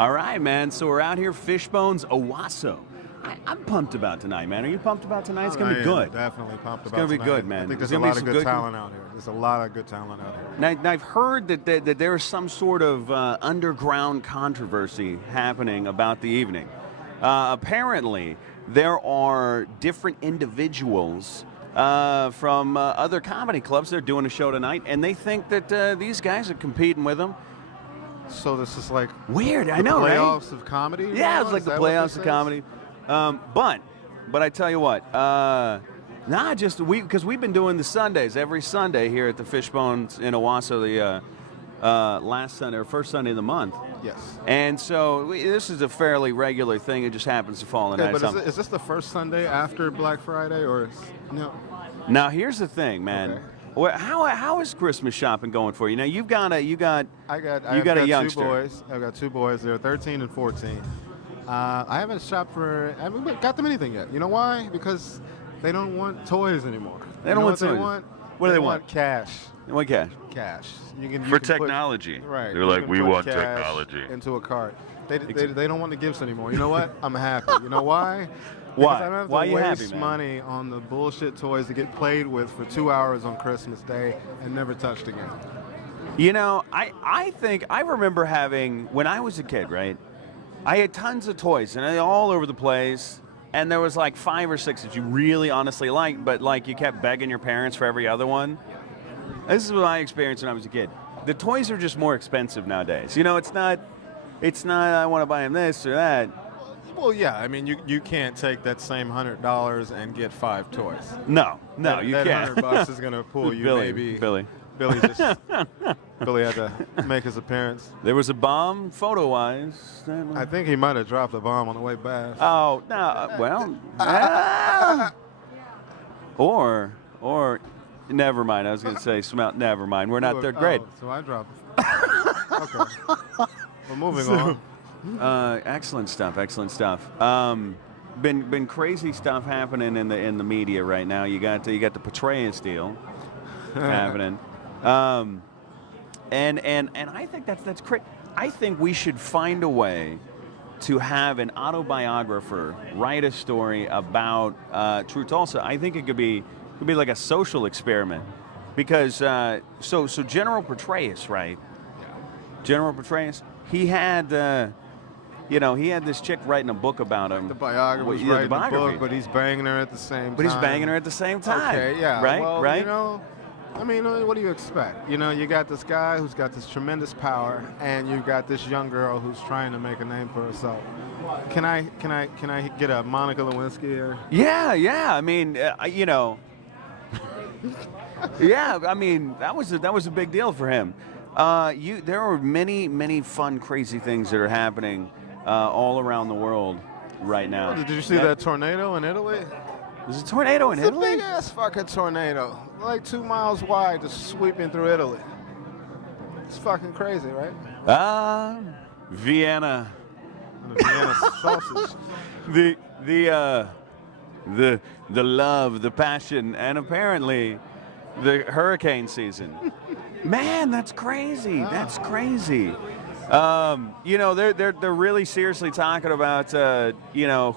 All right, man. So we're out here, Fishbones, Owasso. I'm pumped about tonight, man. Are you pumped about tonight? It's going to be good. Definitely pumped It's about going to be tonight. good, man. I think there's a lot of good talent out here. There's a lot of good talent out here. Now, I've heard that there is some sort of underground controversy happening about the evening. Apparently, there are different individuals from other comedy clubs that are doing a show tonight, and they think that these guys are competing with them. So this is like weird, I know, right? Playoffs of comedy? Yeah, it's like the playoffs of comedy. But I tell you what, because we've been doing the Sundays every Sunday here at the Fishbones in Owasso, the last Sunday or first Sunday of the month. Yes. And so this is a fairly regular thing. It just happens to fall in okay, that. But is this the first Sunday after Black Friday or no? Now here's the thing, man. Okay. Well, how is Christmas shopping going for you? Now you've got a I got a youngster. Two boys. I've got two boys. They're 13 and 14. I haven't shopped for. I haven't got them anything yet. You know why? Because they don't want toys anymore. They don't want toys. toys. What do they want? Cash. They want cash. Cash. You For can technology. Right. They're like, we want technology. Into a cart. They don't want the gifts anymore. You know what? I'm happy. You know why? Why? Because I don't have to Why are you waste happy, man? money on the bullshit toys to get played with for 2 hours on Christmas Day and never touched again. You know, I think I remember having, when I was a kid, right? I had tons of toys and all over the place, and there was like 5 or 6 that you really honestly liked, but like you kept begging your parents for every other one. This is what I experienced when I was a kid. The toys are just more expensive nowadays. You know, it's not I want to buy him this or that. Well, yeah. I mean, you can't take that same $100 and get 5 toys. No, you that can't. $100 is going to pull you maybe. Billy had to make his appearance. There was a bomb, photo-wise. I think he might have dropped a bomb on the way back. Oh, no, well, or never mind. I was going to say, never mind. We're not third grade. So I dropped. Okay. Well, moving on. Excellent stuff. Been crazy stuff happening in the media right now. You got the Petraeus deal happening, and I think that's great. I think we should find a way to have an autobiographer write a story about TruTulsa. I think it could be like a social experiment, because so General Petraeus, right? General Petraeus, he had. He had this chick writing a book about him. The biographer was writing a book, but he's banging her at the same time. But he's banging her at the same time. Okay, yeah. Right, well, right. You know, I mean, what do you expect? You know, you got this guy who's got this tremendous power, and you got this young girl who's trying to make a name for herself. Can I get a Monica Lewinsky here? Yeah. I mean, yeah. I mean, that was a big deal for him. There are many fun, crazy things that are happening all around the world right now. Did you see that tornado in Italy? There's a tornado in Italy? It's a big-ass fucking tornado. Like 2 miles wide, just sweeping through Italy. It's fucking crazy, right? Vienna. The Vienna sausage. The love, the passion, and apparently the hurricane season. Man, that's crazy. That's crazy. They're really seriously talking about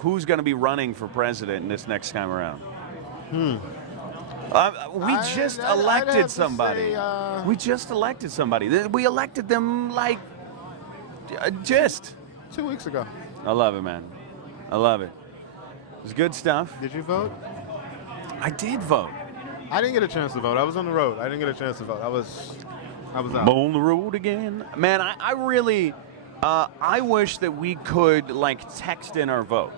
who's going to be running for president in this next time around. We just elected somebody. We just elected somebody. We elected them like just 2 weeks ago. I love it, man. I love it. It's good stuff. Did you vote? I did vote. I didn't get a chance to vote. I was on the road. I didn't get a chance to vote. I was out. On the road again. Man, I really, I wish that we could text in our vote.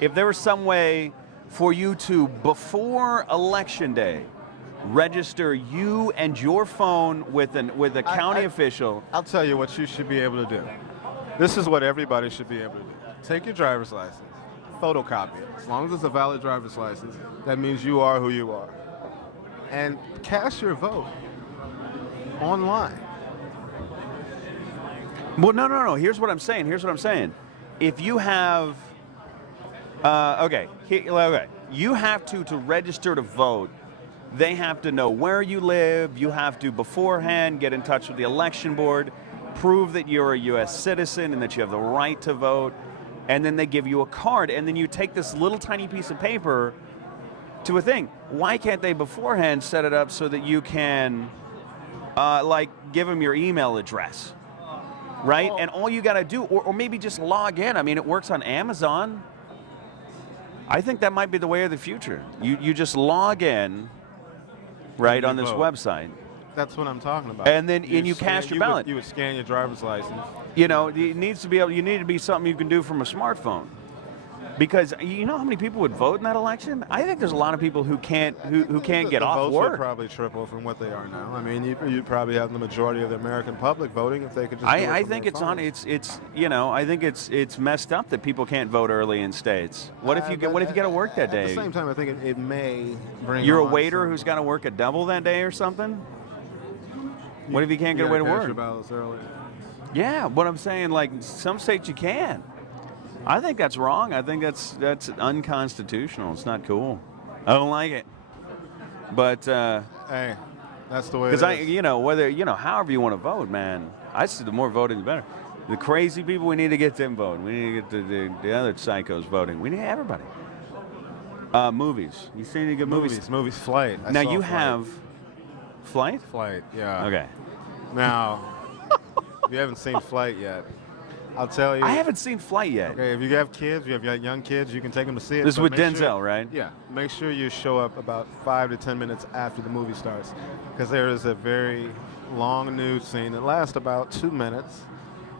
If there was some way for you to, before Election Day, register you and your phone with a county official. I'll tell you what you should be able to do. This is what everybody should be able to do. Take your driver's license, photocopy it. As long as it's a valid driver's license, that means you are who you are. And cast your vote online. Well, no. Here's what I'm saying. If you have, you have to register to vote. They have to know where you live. You have to beforehand get in touch with the election board, prove that you're a U.S. citizen and that you have the right to vote, and then they give you a card, and then you take this little tiny piece of paper to a thing. Why can't they beforehand set it up so that you can, like, give them your email address, right? And all you got to do, or maybe just log in. I mean, it works on Amazon. I think that might be the way of the future. You just log in, right, on this website. That's what I'm talking about. And then you cast your ballot. You would scan your driver's license. You know, it needs to be able. You need to be something you can do from a smartphone. Because you know how many people would vote in that election? I think there's a lot of people who can't get off votes work. Would probably triple from what they are now. I mean, you'd probably have the majority of the American public voting if they could just. I think it's on. It's you know, I think it's messed up that people can't vote early in states. What if you get to work that day? At the same time, I think it may bring. You're a waiter who's got to work a double that day or something. What if you can't get away to work? Your ballots early. Yeah, what I'm saying, like some states you can. I think that's wrong. I think that's unconstitutional. It's not cool. I don't like it. But hey, that's the way. Because however you want to vote, man. I say the more voting, the better. The crazy people, we need to get them voting. We need to get the other psychos voting. We need everybody. Movies. You seen any good movies? Movies. Flight. Now you have Flight. Flight. Yeah. Okay. Now, if you haven't seen Flight yet, I'll tell you. I haven't seen Flight yet. Okay, if you have kids, you have young kids, you can take them to see it. This is with Denzel, right? Yeah. Make sure you show up about 5 to 10 minutes after the movie starts, because there is a very long nude scene that lasts about 2 minutes.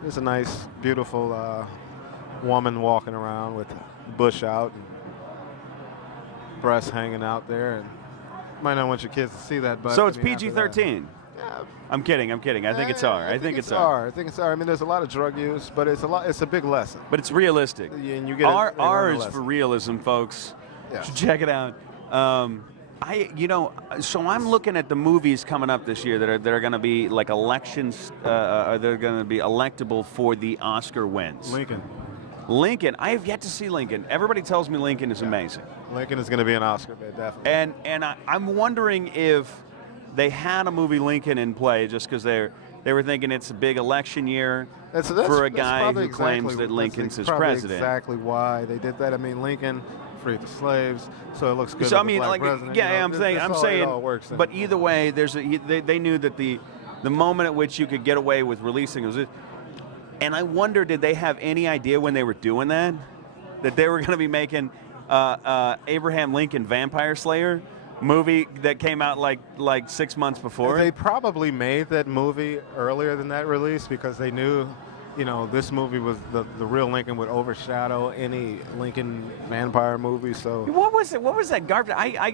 There's a nice, beautiful woman walking around with bush out and breasts hanging out there, and you might not want your kids to see that. But so it's PG-13. Yeah. I'm kidding. I think it's R. I think it's R. I mean, there's a lot of drug use, but it's a big lesson. But it's realistic. And you get R is for realism, folks. Yeah. So check it out. So I'm looking at the movies coming up this year that are going to be like elections. They're going to be electable for the Oscar wins. Lincoln. I have yet to see Lincoln. Everybody tells me Lincoln is amazing. Lincoln is going to be an Oscar bid, definitely. And I'm wondering if they had a movie Lincoln in play just because they were thinking it's a big election year for a guy who claims that Lincoln's his president. Exactly why they did that. I mean, Lincoln freed the slaves, so it looks good. So I mean, black like, president. yeah, I'm saying. It all works but either way, they knew that the moment at which you could get away with releasing it was. And I wonder, did they have any idea when they were doing that they were going to be making Abraham Lincoln Vampire Slayer movie that came out like 6 months before? They probably made that movie earlier than that release because they knew, this movie was the real Lincoln would overshadow any Lincoln vampire movie. So what was it? What was that garbage? I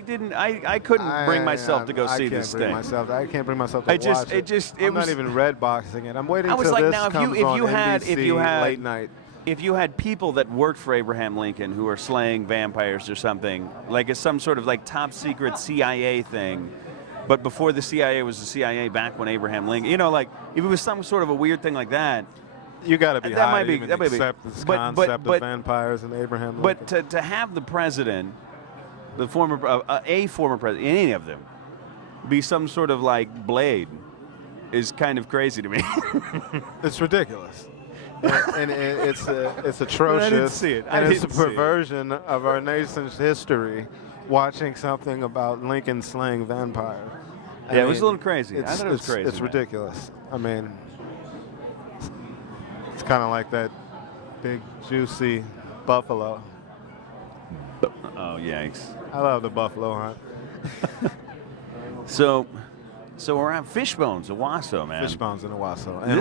couldn't bring myself to go see this thing. I can't bring myself to watch it. I'm not even red boxing it. I'm waiting until this comes on NBC late night. If you had people that worked for Abraham Lincoln who are slaying vampires or something, like it's some sort of like top secret CIA thing, but before the CIA was the CIA, back when Abraham Lincoln, like if it was some sort of a weird thing like that, you got to be high to even accept this concept of vampires and Abraham Lincoln. But to have the president, a former president, any of them, be some sort of like Blade is kind of crazy to me. It's ridiculous. and it's atrocious. I didn't see it. And it's a perversion of our nation's history, watching something about Lincoln slaying vampires. Yeah, it was a little crazy. I thought it was crazy. It's ridiculous. I mean, it's kind of like that big, juicy buffalo. Oh, yikes. I love the buffalo hunt. So we're at Fishbones, Owasso, man. Fishbones in Owasso. And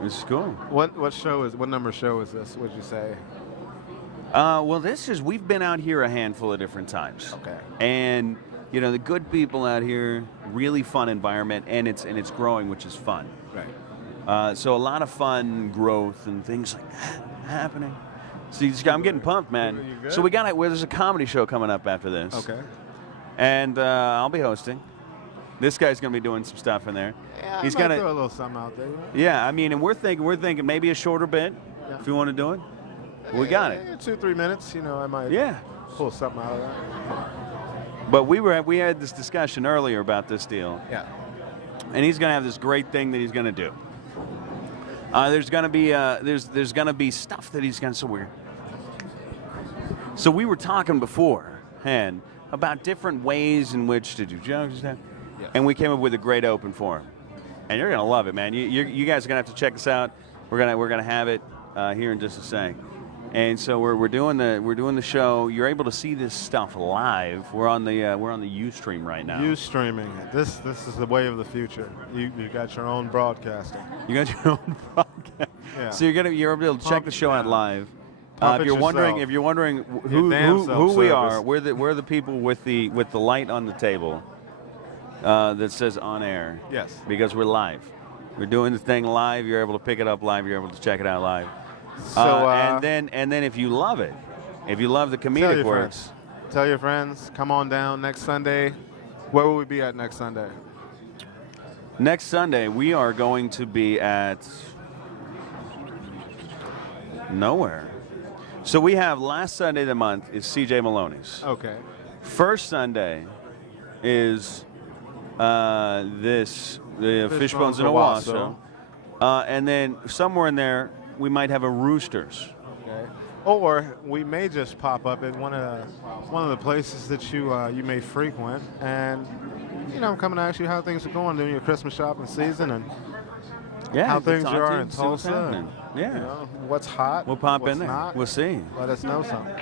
this is cool. What number show is this, would you say? Well, we've been out here a handful of different times. Okay. And, the good people out here, really fun environment, and it's growing, which is fun. Right. So a lot of fun growth and things like that happening. So I'm getting pumped, man. So there's a comedy show coming up after this. Okay. And I'll be hosting. This guy's going to be doing some stuff in there. Yeah, he's going to throw a little something out there. Yeah, I mean, and we're thinking maybe a shorter bit if you want to do it. We got it. 2-3 minutes, I might pull something out of that. But we had this discussion earlier about this deal. Yeah. And he's going to have this great thing that he's going to do. There's gonna be there's gonna be stuff that he's gonna. So we were talking beforehand about different ways in which to do jokes and stuff, and we came up with a great open for him. And you're gonna love it, man. You guys are gonna have to check us out. We're gonna have it here in just a sec. And so we're doing the show. You're able to see this stuff live. We're on the Ustream right now. Ustreaming. This is the way of the future. You got your own broadcasting. You got your own broadcast. Yeah. So you're able to check the show out live. Pump If it you're wondering yourself. who we are, self-service. we're the people with the light on the table that says on air. Yes. Because we're live. We're doing the thing live. You're able to pick it up live. You're able to check it out live. So and then if you love it, if you love the comedic works, tell your friends. Come on down next Sunday. Where will we be at next Sunday? Next Sunday we are going to be at nowhere. So we have last Sunday of the month is CJ Maloney's. Okay. First Sunday is the Fishbones in Owasso. And then somewhere in there, we might have a Roosters. Okay. Or we may just pop up at one of the places that you may frequent, and I'm coming to ask you how things are going during your Christmas shopping season, and how things are in Tulsa. And, yeah. What's hot. We'll pop what's in there. Not. We'll see. Let us know something.